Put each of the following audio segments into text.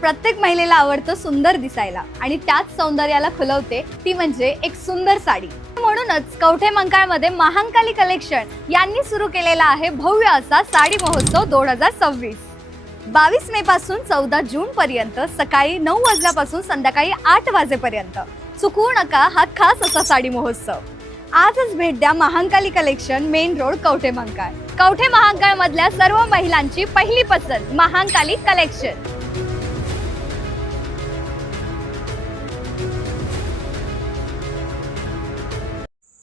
प्रत्येक महिलेला आवडतं सुंदर दिसायला आणि त्याच सौंदर्याला खुलवते ती म्हणजे एक सुंदर साडी। म्हणूनच कवठे मंकाळमध्ये महांकाली कलेक्शन यांनी सुरू केलेला आहे भव्य असा साडी महोत्सव 2026। 22 मे पासून 14 जून पर्यंत सकाळी 9 वाजल्यापासून संध्याकाळी 8 वाजेपर्यंत चुकवू नका हा खास असा साडी महोत्सव। आजच भेट द्या Mahankali collection, main road, Kavathe मंकाळ। Kavathe Mahankal मधल्या सर्व महिलांची पहिली पसंत महांकाली कलेक्शन।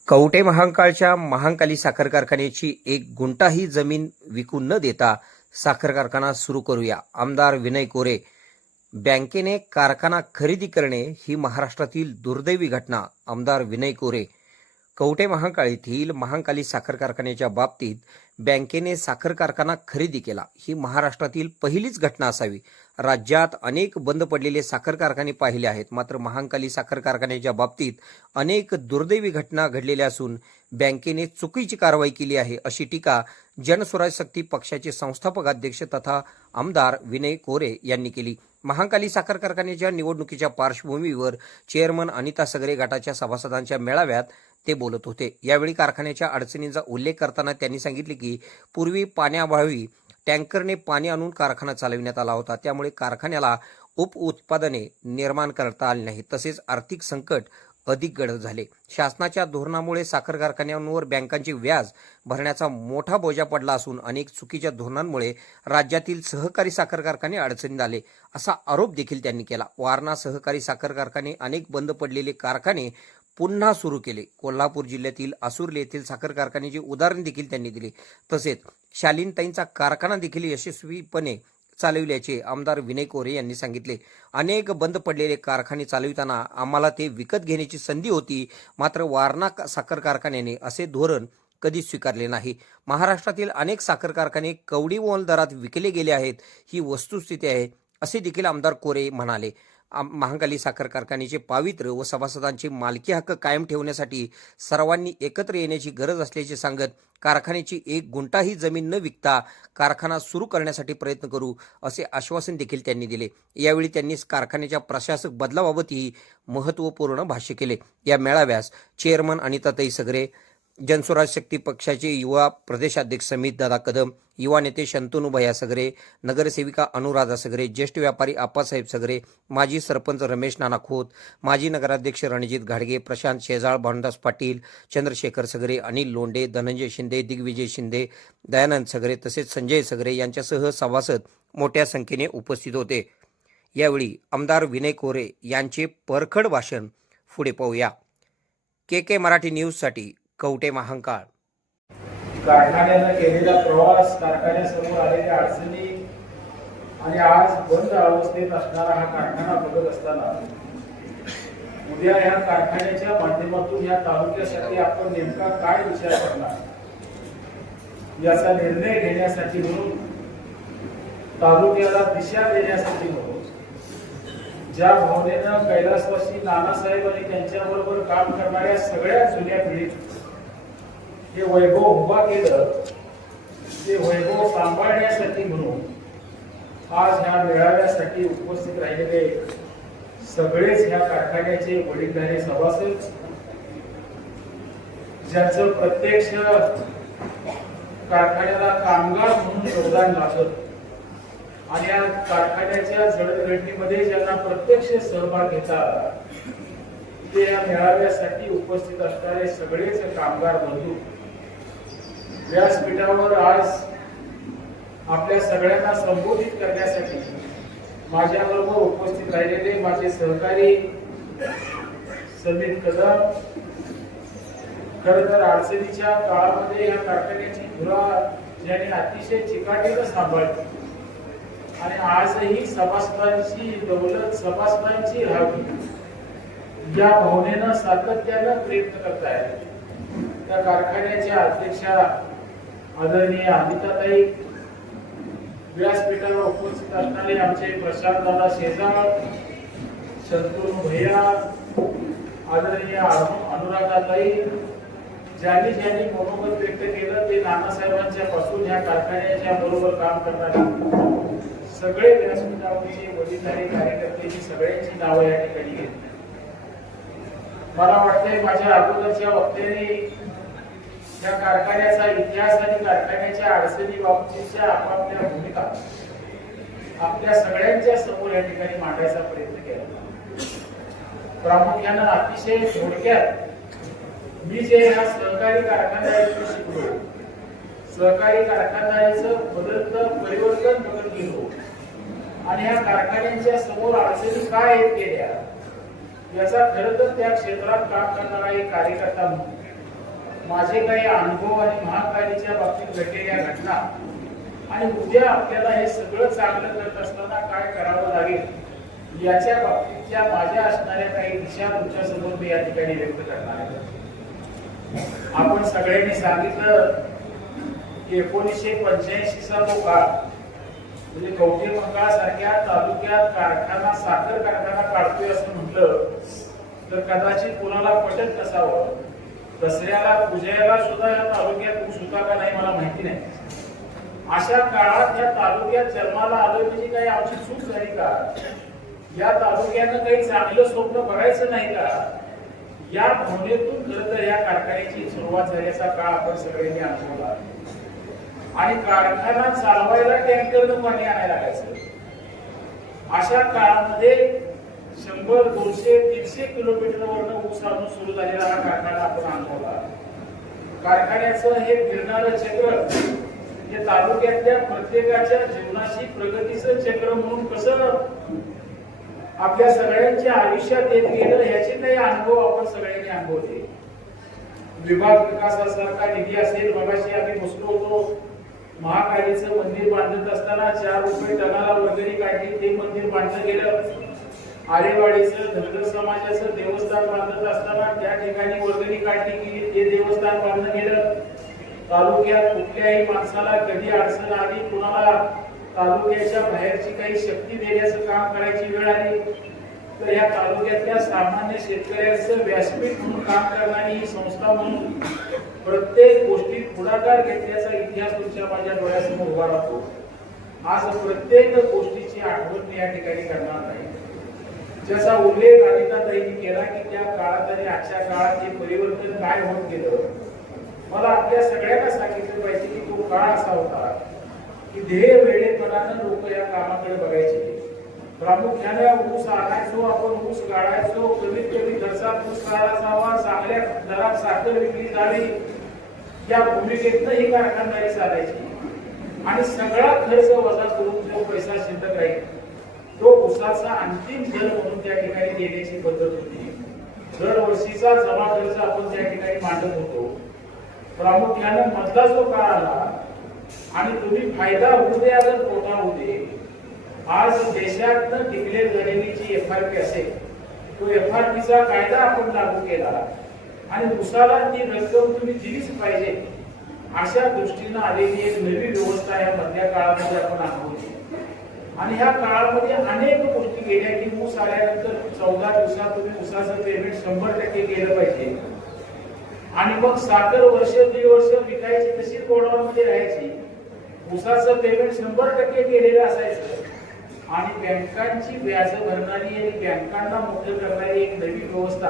कवठे महांकाळच्या महांकाली साखर कारखान्याची एक गुंठाही जमीन विकून न देता साखर कारखाना सुरू करूया। आमदार विनय कोरे। बँकेने कारखाना खरेदी करणे ही महाराष्ट्रातील दुर्दैवी घटना। आमदार विनय कोरे। कवठे महांकाळ येथील महांकाली साखर कारखान्याच्या बाबतीत बँकेने साखर कारखाना खरेदी केला ही महाराष्ट्रातील पहिलीच घटना असावी। राज्यात अनेक बंद पडलेले साखर कारखाने पाहिले आहेत, मात्र महांकाली साखर कारखान्याच्या बाबतीत अनेक दुर्दैवी घटना घडलेल्या असून बँकेने चुकीची कारवाई केली आहे, अशी टीका जनस्वराज शक्ती पक्षाचे संस्थापक अध्यक्ष तथा आमदार विनय कोरे यांनी केली। महांकाली साखर कारखान्याच्या निवडणुकीच्या पार्श्वभूमीवर चेअरमन अनिता सगरे गटाच्या सभासदांच्या मेळाव्यात ते बोलत होते। यावेळी कारखान्याच्या अडचणींचा उल्लेख करताना त्यांनी सांगितले की पूर्वी पाण्याअभावी टँकरने पाणी आणून कारखाना चालविण्यात आला होता, त्यामुळे कारखान्याला उपउत्पादने निर्माण करता आली नाही, तसेच आर्थिक संकट अधिक गडद झाले। शासनाच्या धोरणामुळे साखर कारखान्यांवर बँकांचे व्याज भरण्याचा मोठा बोजा पडला असून अनेक चुकीच्या धोरणांमुळे राज्यातील सहकारी साखर कारखाने अडचणीत आले, असा आरोप देखील त्यांनी केला। वारणा सहकारी साखर कारखाने अनेक बंद पडलेले कारखाने पुन्हा सुरू केले। कोल्हापूर जिल्ह्यातील आसुर्ली येथील साखर कारखान्याचे उदाहरण देखील त्यांनी दिले। तसेच शालीनताईंचा कारखाना देखील यशस्वीपणे चालविल्याचे आमदार विनय कोरे यांनी सांगितले। अनेक बंद पडलेले कारखाने चालविताना आम्हाला ते विकत घेण्याची संधी होती, मात्र वारणा साखर कारखान्याने असे धोरण कधी स्वीकारले नाही। महाराष्ट्रातील अनेक साखर कारखाने कवडी मोल दरात विकले गेले आहेत, ही वस्तुस्थिती आहे, असे देखील आमदार कोरे म्हणाले। महांकाली साखर कारखान्याचे पावित्र्य व सभासदांचे मालकी हक्क कायम ठेवण्यासाठी सर्वांनी एकत्र येण्याची गरज असल्याचे सांगत कारखान्याची एक गुंठाही जमीन न विकता कारखाना सुरू करण्यासाठी प्रयत्न करू, असे आश्वासन देखील त्यांनी दिले। यावेळी त्यांनी कारखान्याच्या प्रशासक बदलाबाबतही महत्त्वपूर्ण भाष्य केले। या मेळाव्यास चेअरमन अनिताताई सगरे, जनस्वराज शक्ती पक्षाचे युवा प्रदेशाध्यक्ष समित दादा कदम, युवा नेते शंतनू भैया सगरे, नगरसेविका अनुराधा सगरे, ज्येष्ठ व्यापारी आप्पासाहेब सगरे, माजी सरपंच रमेश नाना खोत, माजी नगराध्यक्ष रणजित घाडगे, प्रशांत शेजाळ, भानुदास पाटील, चंद्रशेखर सगरे, अनिल लोंढे, धनंजय शिंदे, दिग्विजय शिंदे, दयानंद सगरे तसेच संजय सगरे यांच्यासह सभासद मोठ्या संख्येने उपस्थित होते। यावेळी आमदार विनय कोरे यांचे परखड भाषण पुढे पाहूया। के मराठी न्यूजसाठी कवठे महांकाळ। कारखान्यानं केलेला प्रवास, कारखान्यासमोर आलेल्या अडचणी आणि आज बंद अवस्थेत असणारा हा कारखाना बघत असताना उद्या या कारखान्याच्या माध्यमातून या तालुक्यासाठी आपण नेमका काय विचार करणार याचा निर्णय घेण्यासाठी म्हणून, तालुक्याला दिशा देण्यासाठी म्हणून, ज्या भावनेनं कैलासवासी नानासाहेब आणि त्यांच्याबरोबर काम करणाऱ्या सगळ्या जुन्या पिढीत हे वैभव उभा केलं, ते वैभव सांभाळण्यासाठी म्हणून आज ह्या मेळाव्यासाठी उपस्थित राहिलेले सगळेच ह्या कारखान्याचे वडीलधारी सभासद, ज्यांचं प्रत्यक्ष कारखान्याला कामगार म्हणून योगदान लागत आणि या कारखान्याच्या जडणघडणीमध्ये ज्यांना प्रत्यक्ष सहभाग घेता, ते या मेळाव्यासाठी उपस्थित असणारे सगळेच कामगार बंधू व्यासपीठावर आज आपल्या सगळ्यांना संबोधित करण्यासाठी माझ्याबरोबर उपस्थित राहिलेले माझे सहकारी समित कदम, खरं तर अडचणीच्या काळामध्ये या कारखान्याची धुरा ज्यांनी अतिशय चिकाटीनं सांभाळली आणि आजही सभासदांची दौलत, सभासदांची राहावी या भावनेनं सातत्यानं प्रयत्न करतायत। त्या कारखान्याच्या अध्यक्षा आदरणीय अनिताताई, व्यासपीठावर उपस्थित असणारे आमचे प्रशांत दादा शेजाळ, शंतनू भैया, आदरणीय अनुराधाताई, ज्यांनी मनोगत व्यक्त केलं ते नानासाहेबांच्या पासून ह्या कारखान्याच्या बरोबर काम करणारे सगळे व्यासपीठावरचे वडीलधारी कार्यकर्त्याची सगळ्यांची नावं या ठिकाणी घेतली. मला वाटतंय माझ्या अगोदरच्या वक्त्याने या कारखान्याचा इतिहास आणि कारखान्याच्या अडचणी बाबतीच्या आपापल्या भूमिका आपल्या सगळ्यांच्या समोर या ठिकाणी मांडायचा प्रयत्न केला. प्रामुख्यानं अतिशय थोडक्यात मी जे या सहकारी कारखानदारीतून शिकलो, सहकारी कारखानदारीचं बदलतं परिवर्तन बघत गेलो आणि या कारखान्यांच्या समोर अडचणी काय येत गेल्या याचा खरं तर त्या क्षेत्रात काम करणारा एक कार्यकर्ता म्हणून माझे काही अनुभव आणि महाकालीच्या बाबतीत घडलेल्या घटना आणि उद्या आपल्याला हे सगळं चांगलं करत असताना काय करावं लागेल याच्या बाबतीतच्या माझ्या असणाऱ्या काही दिशा तुमच्या समोर मी या ठिकाणी व्यक्त करणार आहे. आपण सगळ्यांनी सांगितलं की 1985 चा तो काळ म्हणजे कवठेमंकाळ सारख्या तालुक्यात कारखाना साखर कारखाना काढतोय असं म्हटलं तर कदाचित कोणाला पटत नसावं. दसऱ्याला पूजेला सुद्धा या तालुक्यात ऊस होता का नाही मला माहिती नाही. अशा काळात या तालुक्यात जन्माला आलोय म्हणजे काही आमची चूक झाली का? या तालुक्यानं काही चांगलं स्वप्न बघायचं नाही का? या भावनेतून खरं तर या कारखान्याची सुरुवात झाल्याचा काळ आपण सगळ्यांनी अनुभवला आणि कारखाना चालवायला टँकरनं पाणी आणायला लागायचं. अशा काळामध्ये 100, 200, 300 किलोमीटरवरनं ऊस आणून सुरू झालेला हा कारखाना आपण अनुभवला. कारखान्याचं हे फिरणारं चक्र हे तालुक्यातल्या प्रत्येकाच्या जीवनाशी प्रगतीचं चक्र म्हणून कसं आपल्या सगळ्यांच्या आयुष्यात येत गेलं याचे काही अनुभव आपण सगळ्यांनी अनुभवले. विभाग विकासासारखा निधी असेल, मगाशी आम्ही बसलो होतो महाकालीचं मंदिर बांधत असताना 4 रुपये टनाला वर्गणी काढली, ते मंदिर बांधलं गेलं. आरेवाडीचं धनगर समाजाचं देवस्थान बांधत असताना त्या ठिकाणी वर्गणी काढली गेली, ते देवस्थान बांधलं गेलं. तालुक्यात कुठल्याही माणसाला कधी अडचण आली, कुणाला तालुक्याच्या बाहेरची काही शक्ती देण्याचं काम करायची वेळ आली तर या तालुक्यातल्या सामान्य शेतकऱ्यांचं व्यासपीठ म्हणून काम करणारी ही संस्था म्हणून प्रत्येक गोष्टीत पुढाकार घेतल्याचा इतिहास तुमच्या माझ्या डोळ्यासमोर उभा राहतो. आज प्रत्येक गोष्टीची आठवण मी या ठिकाणी करणार नाही. ज्याचा उल्लेख अनिताताईंनी केला की त्या काळात आणि आजच्या काळात हे परिवर्तन काय होत गेलं, मला आपल्या सगळ्यांना सांगितलं पाहिजे की तो काळ असा होता की ध्येय वेळेपणानं लोक या कामाकडे बघायचे. प्रामुख्याने ऊस आणायचो, आपण ऊस गाळायचो, कमीत कमी खर्चात ऊस काढला जावा, चांगल्या दरात साखर विक्री झाली या भूमिकेतनं ही कारखानदारी चालायची आणि सगळा खर्च वजा करून जो पैसा शिल्लक राहील तो ऊसाचा अंतिम दर म्हणून त्या ठिकाणी देण्याची पद्धत होती. दरवर्षीचा जमा खर्च आपण त्या ठिकाणी मांडत होतो. प्रामुख्यानं मधला जो काळ आला आणि तुम्ही फायदा होऊ दे अगर तोटा होऊ दे, आज देशातनं डिक्लेअर झालेली जी FRP असेल तो FRPचा कायदा आपण लागू केला आणि ऊसाला ती रक्कम तुम्ही दिलीच पाहिजे अशा दृष्टीनं आलेली एक नवी व्यवस्था या मधल्या काळामध्ये आपण अनुभवली. आणि ह्या काळामध्ये अनेक गोष्टी गेल्या की ऊस आल्यानंतर 14 दिवसात तुम्ही ऊसाचं पेमेंट 100% केलं पाहिजे आणि मग साखर वर्ष 1.5 वर्ष विकायची तशी गोडाऊनमध्ये राहायची. ऊसाचं पेमेंट 100% केलेलं असायचं आणि बँकांची व्याज भरणारी आणि बँकांना मोठं करणारी एक नवी व्यवस्था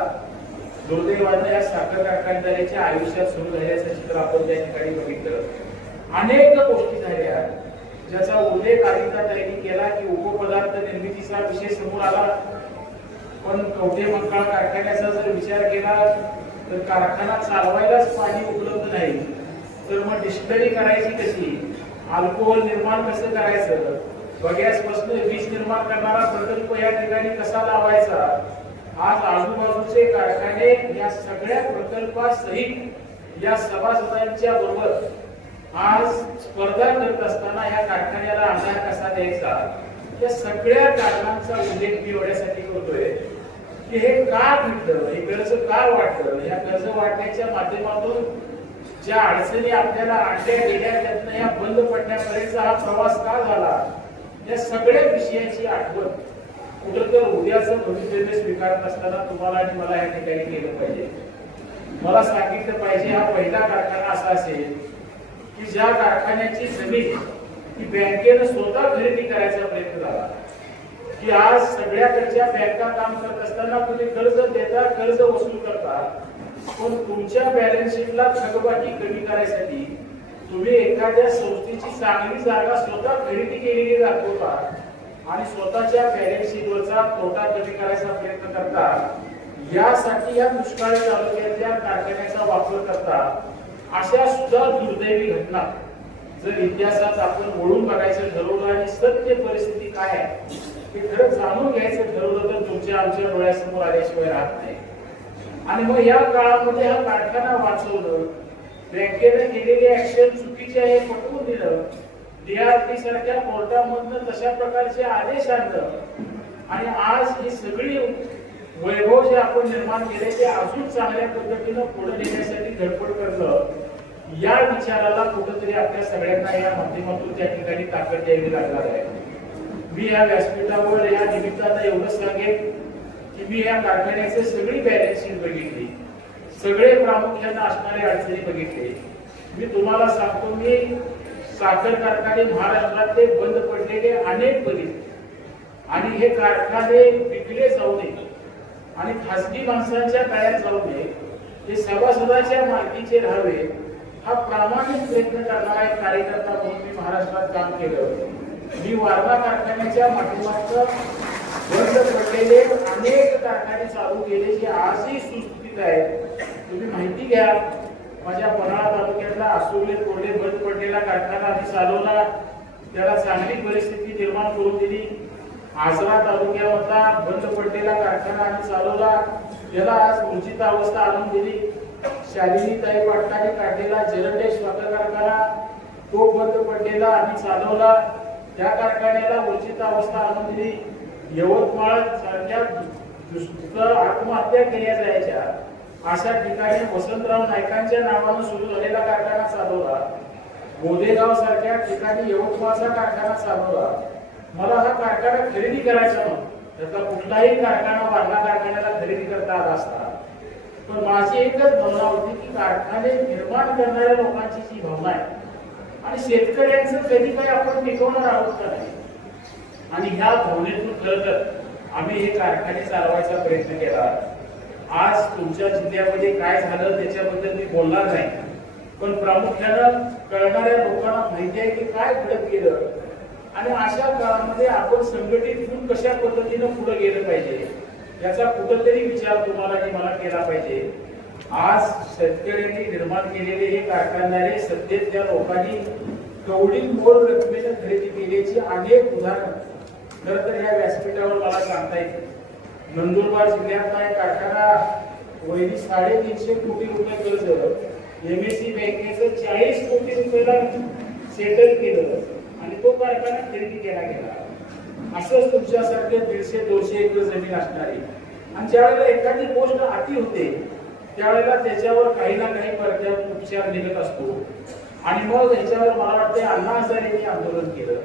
दुर्दैवानं या साखर कारखानदारीच्या आयुष्यात सुरू झाल्याचं चित्र आपण त्या ठिकाणी बघितलं. अनेक गोष्टी झाल्या ज्याचा उल्लेख अनिताताईंनी केला की उपपदार्थ निर्मितीचा विषय समोर आला. पण कवठेमंकाळ कारखान्याचा जर विचार केला तर कारखाना चालवायलाच पाणी उपलब्ध नाही तर मग डिस्टिलरी करायची कशी, अल्कोहोल निर्माण कसं करायचं, बगॅसपासून वीज निर्माण करणारा प्रकल्प या ठिकाणी कसा लावायचा. आज आजूबाजूचे कारखाने या सगळ्या प्रकल्पासहित या सभासदांच्या बरोबर आज स्पर्धा करत असताना या कारखान्याला आधार कसा द्यायचा या सगळ्या कारणांचा उल्लेख मी एवढ्यासाठी करतोय की हे का घडलं, हे कर्ज का वाढलं, या कर्ज वाढण्याच्या माध्यमातून ज्या अडचणी आपल्याला आणल्या गेल्या त्यातनं या बंद पडण्यापर्यंतचा हा प्रवास का झाला या सगळ्या विषयाची आठवण कुठं तर उद्याचं भवितव्य स्वीकारत असताना तुम्हाला आणि मला या ठिकाणी केलं पाहिजे. मला सांगितलं पाहिजे हा पहिला कारखाना असा असेल की ज्या कारखान्याची जमीन की बँकेनं स्वतः खरेदी करायचा प्रयत्न झाला, की आज सगळ्याकडच्या बँका काम करत असताना तुम्ही कर्ज देता, कर्ज वसूल करता, पण तुमच्या बॅलन्स शीटला थकबाकी कमी करायसाठी तुम्ही एखाद्या संस्थेची चांगली जागा स्वतः खरेदी केलेली दाखवता आणि स्वतःच्या बॅलन्स शीटवरचा तोटा कमी करायचा प्रयत्न करता. यासाठी या दुष्काळी तालुक्यातल्या कारखान्याचा वापर करता. अशा सुद्धा दुर्दैवी घटना जर इतिहासात आपण वळून बघायचं ठरवलं आणि सत्य परिस्थिती काय आहे ते खरं जाणून घ्यायचं ठरवलं तर तुमच्या आमच्या डोळ्यासमोर आल्याशिवाय राहत नाही. आणि मग या काळामध्ये हा कारखाना वाचवलं, बँकेने केलेली ऍक्शन चुकीची आहे पटवून दिलं, DRT सारख्या कोर्टामधनं तशा प्रकारचे आदेश आणलं आणि आज ही सगळी वैभव जे आपण निर्माण केले ते अजून चांगल्या पद्धतीनं पुढे नेण्यासाठी धडपड करणं, या विचाराला कुठंतरी आपल्या सगळ्यांना या माध्यमातून त्या ठिकाणी ताकद द्यावी लागणार आहे. मी या व्यासपीठावर या निमित्तानं एवढं सांगेन की मी या कारखान्याचे सगळी बॅलन्स शीट बघितली, सगळे प्रामुख्याने असणारे अडचणी बघितले. मी तुम्हाला सांगतो, मी साखर कारखाने महाराष्ट्रातले बंद पडलेले अनेक बघितले आणि हे कारखाने विकले जाऊ नये आणि खासगी माणसांच्या काळात जाऊ नये, हे सभासदाच्या मालकीचे राहावे, हा प्रामाणिक प्रयत्न करणारा एक कार्यकर्ता म्हणून मी महाराष्ट्रात काम केलं. मी वारणा कारखान्याच्या माध्यमातून बंद पडलेले अनेक कारखाने चालू केले जे आजही सुस्थितीत आहेत. तुम्ही माहिती घ्या, माझ्या पन्हाळा तालुक्यातला आसुर्ले कोल्हे बंद पडलेला कारखाना आम्ही चालवला, त्याला चांगली परिस्थिती निर्माण करून दिली. आजरा तालुक्यामधला बंद पडलेला कारखाना आम्ही चालवला, त्याला आज उर्जित अवस्था आणून दिली. शालिनीताई पाटलांनी काढलेला जरंडे साखर कारखाना तो बंद पडलेला आम्ही चालवला, त्या कारखान्याला उर्जित अवस्था आणून दिली. यवतमाळ सारख्या आत्महत्या केल्या जायच्या अशा ठिकाणी वसंतराव नाईकांच्या नावानं सुरू झालेला कारखाना चालवला. गोदेगाव सारख्या ठिकाणी यवतमाळचा कारखाना चालवला. मला हा कारखाना खरेदी करायचा नव्हता, त्याचा कुठलाही कारखाना वारणा कारखान्याला खरेदी करता आला असता, पण माझी एकच भावना होती की कारखाने निर्माण करणाऱ्या लोकांची जी भावना आहे आणि शेतकऱ्यांचं कधी काही आपण टिकवणार आहोत का नाही, आणि ह्या भावनेतून खरं तर आम्ही हे कारखाने चालवायचा प्रयत्न केला. आज तुमच्या जिल्ह्यामध्ये काय झालं त्याच्याबद्दल मी बोलणार नाही, पण प्रामुख्यानं कळणाऱ्या लोकांना माहिती आहे की काय घडत गेलं आणि अशा काळामध्ये आपण संघटित होऊन कशा पद्धतीनं पुढे गेलं पाहिजे याचा कुठंतरी विचार तुम्हाला आणि मला केला पाहिजे. आज शेतकऱ्यांनी निर्माण केलेले हे कारखानदारे सध्याच्या लोकांनी कवडी मोल रकमेनं खरेदी केल्याची अनेक उदाहरणं खरं तर ह्या व्यासपीठावर मला सांगता येते. नंदुरबार जिल्ह्यातला एक कारखाना वैरी 350 कोटी रुपये कर्ज MSE बँकेचं 40 कोटी रुपयाला सेटल केलं आणि तो कारखाना खरेदी केला गेला. असंच तुमच्यासारखे 150-200 एकर जमीन असणारी आणि ज्यावेळेला एखादी गोष्ट अति होते त्यावेळेला त्याच्यावर काही ना काही परत्यावर उपचार निघत असतो आणि मग ह्याच्यावर मला वाटते अण्णा हजारेंनी आंदोलन केलं.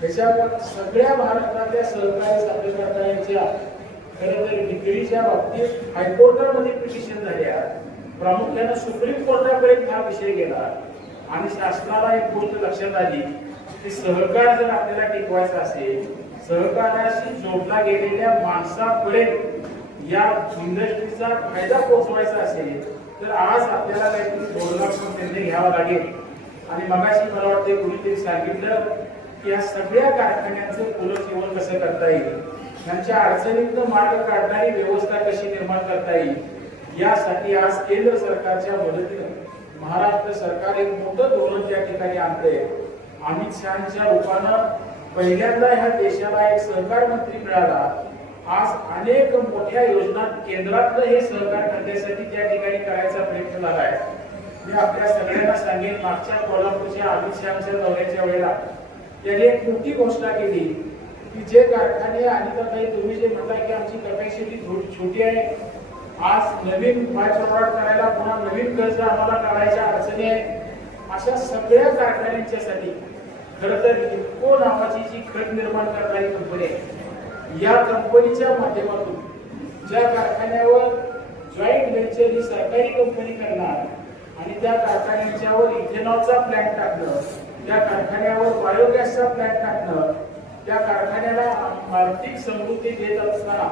ह्याच्यावर सगळ्या महाराष्ट्रातल्या सहकारी साखर कारखान्यांच्या खरं तर विक्रीच्या बाबतीत हायकोर्टामध्ये पिटिशन झाल्या, प्रामुख्यानं सुप्रीम कोर्टापर्यंत हा विषय गेला आणि शासनाला एक गोष्ट लक्षात आली की सहकार जर आपल्याला टिकवायचा असेल, सहकाराशी जोडला गेलेल्या माणसापर्यंत या इंडस्ट्रीचा फायदा पोहोचवायचा असेल तर आज आपल्याला काहीतरी धोरणात्मक निर्णय घ्यावा लागेल. आणि मगाशी मला वाटते कुणीतरी सांगितलं की या सगळ्या कारखान्यांचं पुनर्जीवन कसं करता येईल, त्यांच्या अडचणीतून मार्ग काढणारी व्यवस्था कशी निर्माण करता येईल, यासाठी आज केंद्र सरकारच्या मदतीनं महाराष्ट्र सरकार एक मोठं धोरण त्या ठिकाणी आणतंय. अमित शहाच्या रूपानं पहिल्यांदा ह्या देशाला एक सहकार मंत्री मिळाला. आज अनेक मोठ्या योजना केंद्रातलं हे सहकार करण्यासाठी त्या ठिकाणी करायचा प्रयत्न झाला आहे. मी आपल्या सगळ्यांना सांगेन, मागच्या कोल्हापूरच्या अमित शहाच्या दौऱ्याच्या वेळेला त्यांनी एक मोठी घोषणा केली की जे कारखाने आणि काही तुम्ही जे म्हणता की आमची कॅपॅसिटी छोटी आहे, आज नवीन बायप्रोडक्ट करायला पुन्हा नवीन कर्ज आम्हाला काढायच्या अडचणी आहे, अशा सगळ्या कारखान्यांच्यासाठी खरं तर इफको नावाची जी खत निर्माण करणारी कंपनी आहे, या कंपनीच्या माध्यमातून ज्या कारखान्यावर जॉईंट व्हेंचर ही सरकारी कंपनी करणार आणि त्या कारखान्याच्यावर इथेनॉलचा प्लॅंट टाकणं, त्या कारखान्यावर बायोगॅसचा प्लॅन्ट टाकणं, त्या कारखान्याला आर्थिक समृद्धी देत असताना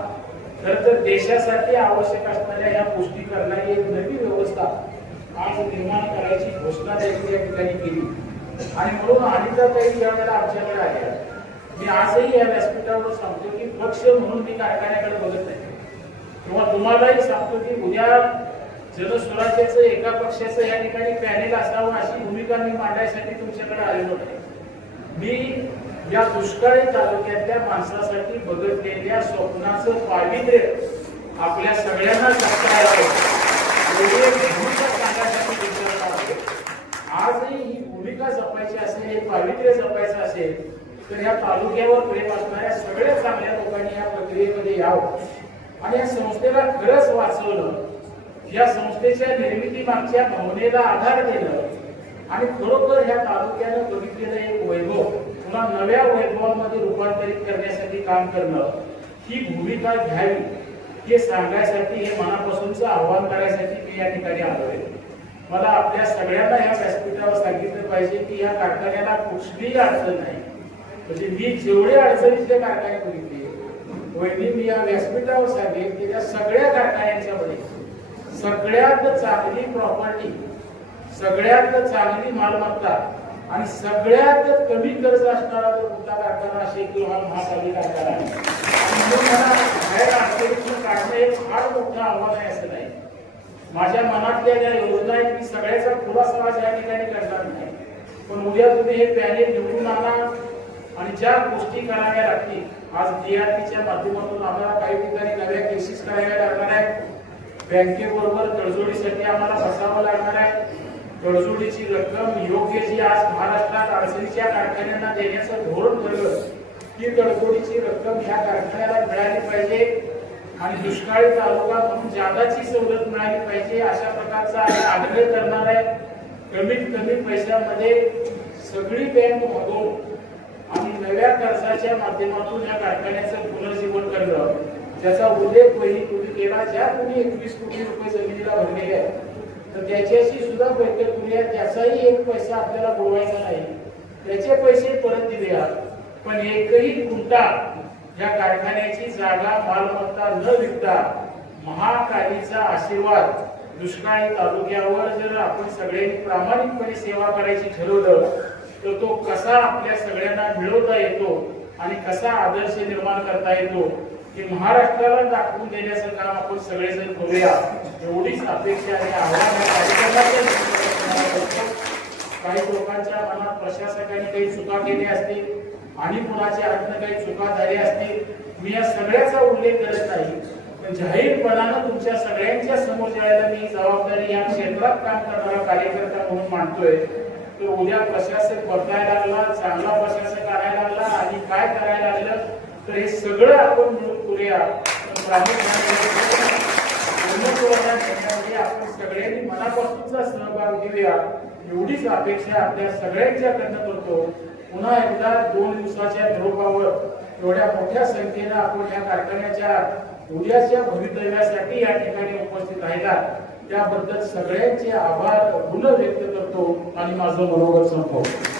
खरं तर देशासाठी आवश्यक असणाऱ्या या गोष्टी करणारी एक नवी व्यवस्था आज निर्माण करायची घोषणा देखील या ठिकाणी केली. आणि म्हणून अनिताताई ज्या वेळेला आमच्याकडे आल्या, मी आजही या व्यासपीठावर सांगतो की पक्ष म्हणून मी कारखान्याकडे बघत नाही, किंवा तुम्हालाही सांगतो की उद्या जनस्वराज्याचं एका पक्षाचं या ठिकाणी पॅनेल असावं अशी भूमिका मी मांडण्यासाठी तुमच्याकडे आलेलो नाही. मी या दुष्काळी तालुक्यातल्या माणसासाठी बघितलेल्या स्वप्नाचं पावित्र्य आपल्या सगळ्यांना जगता यावं भूमिका सांगण्यासाठी विचारणार आहे. आजही ही भूमिका जपायची असेल, हे पावित्र्य जपायचं असेल तर या तालुक्यावर प्रेम असणाऱ्या सगळ्या चांगल्या लोकांनी या प्रक्रियेमध्ये यावं आणि या संस्थेला खरंच वाचवलं, या संस्थेच्या निर्मिती मागच्या भावनेला आधार दिलं आणि खरोखर ह्या तालुक्यानं बघितलेलं एक वैभव पुन्हा नव्या वैभवामध्ये रूपांतरित करण्यासाठी काम करणं, ही भूमिका घ्यावी हे सांगायसाठी, हे मनापासूनचं आव्हान करायसाठी मी या ठिकाणी आलोय. मला आपल्या सगळ्यांना या व्यासपीठावर सांगितलं पाहिजे की या कारखान्याला कुठलीही अडचण नाही. म्हणजे मी जेवढे अडचणीतले कारखाने बघितले वैनी, मी या व्यासपीठावर सांगेन की त्या सगळ्या कारखान्यांच्या मध्ये सगळ्यात चांगली प्रॉपर्टी, सगळ्यात चांगली मालमत्ता आणि सगळ्यात कमी कर्ज असणारा जर कुठला कारखाना असेल किंवा हा महाकाली कारखाना आहे. म्हणून मला बाहेर अडचणीतून काढणं एक फार मोठं आव्हान आहे असं नाही. माझ्या मनातल्या ज्या योजना आहेत मी सगळ्याचा खुलासा आज या ठिकाणी करणार नाही, पण उद्या तुम्ही हे पॅनेल निवडून आणा आणि ज्या गोष्टी कराव्या लागतील, आज DRPच्या माध्यमातून आम्हाला काही ठिकाणी नव्या केसेस कराव्या लागणार आहेत, बँकेबरोबर तडजोडीसाठी आम्हाला बसावं लागणार आहे, तडजोडीची रक्कम योग्य जी आज महाराष्ट्रात अडचणीच्या कारखान्यांना देण्याचं धोरण ठरलं, ती तडजोडीची रक्कम ह्या कारखान्याला मिळाली पाहिजे आणि दुष्काळी तालुका म्हणून जादाची सवलत मिळाली पाहिजे अशा प्रकारचा आग्रह करणार आहे. कमीत कमी पैशामध्ये सगळी बँक भागवून आणि नव्या कर्जाच्या माध्यमातून या कारखान्याचं पुनर्जीवन करणं, ज्याचा उल्लेख पहिली तुम्ही केला, ज्या तुम्ही 21 कोटी रुपये जमिनीला भरलेले आहेत तर त्याच्याशी सुद्धा बैठक करूया, त्याचाही एक पैसा आपल्याला बुडवायचा नाही, त्याचे पैसे परत दिले. पण एकही गुंठा या कारखान्याची जागा मालमत्ता न विकता महाकालीचा आशीर्वाद दुष्काळी तालुक्यावर जर आपण सगळ्यांनी प्रामाणिकपणे सेवा करायची ठरवलं तर तो कसा आपल्या सगळ्यांना मिळवता येतो आणि कसा आदर्श निर्माण करता येतो हे महाराष्ट्राला दाखवून देण्याचं काम आपण सगळेजण करूया, एवढीच अपेक्षा आणि आव्हान या कार्यक्रमाच्या. काही लोकांच्या मनात प्रशासकाने काही चुका केल्या असतील आणि कुणाच्या हातनं काही चुका झाल्या असतील, मी या सगळ्याचा उल्लेख करत नाही, पण जाहीरपणानं तुमच्या सगळ्यांच्या समोर ज्यावेळेला मी जबाबदारी या क्षेत्रात काम करणारा कार्यकर्ता म्हणून मांडतोय तर उद्या प्रशासक बदलायला लागला, चांगला प्रशासक आणायला लागला आणि काय करायला लागलं तर हे सगळं आपण मिळून करूया. आपण सगळ्यांनी मनापासूनचा सहभाग घेऊया, एवढीच अपेक्षा आपल्या सगळ्यांच्याकडनं करतो. पुन्हा एकदा 2 दिवसाच्या निरोपावर एवढ्या मोठ्या संख्येनं आपण या कारखान्याच्या उद्याच्या भवितव्यासाठी या ठिकाणी उपस्थित राहिला त्याबद्दल सगळ्यांचे आभार पुन्हा व्यक्त करतो आणि माझं मनोगत संपवतो.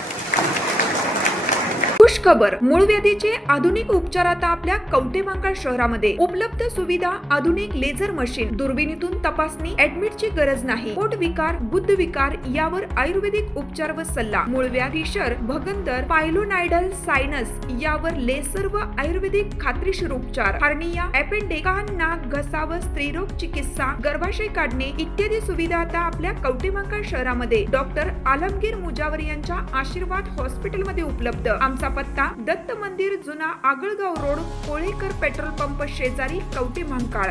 खुश खबर, मूळ व्याधीचे आधुनिक उपचार आता आपल्या कवठेमहांकाळ शहरामध्ये उपलब्ध. सुविधा आधुनिक लेझर मशीन, दुर्बिणीतून तपासणी, ऍडमिटची गरज नाही. पोट विकार, बुद्ध विकार यावर आयुर्वेदिक उपचार व सल्ला. मूळ व्याधी, शर, भगंदर, पायलोनायडल, सायनस यावर लेसर व आयुर्वेदिक खात्रीशीर उपचार. हार्निया, अपेंडिक्स, कान, नाक, घसा व स्त्रीरोग चिकित्सा, गर्भाशय काढणे इत्यादी सुविधा आता आपल्या कवठेमहांकाळ शहरामध्ये डॉक्टर आलमगीर मुजावर यांच्या आशीर्वाद हॉस्पिटलमध्ये उपलब्ध. आमचा पत्ता दत्त मंदिर, जुना Agalgaon road, Kolekar petrol pump शेजारी, कवठेमहांकाळ.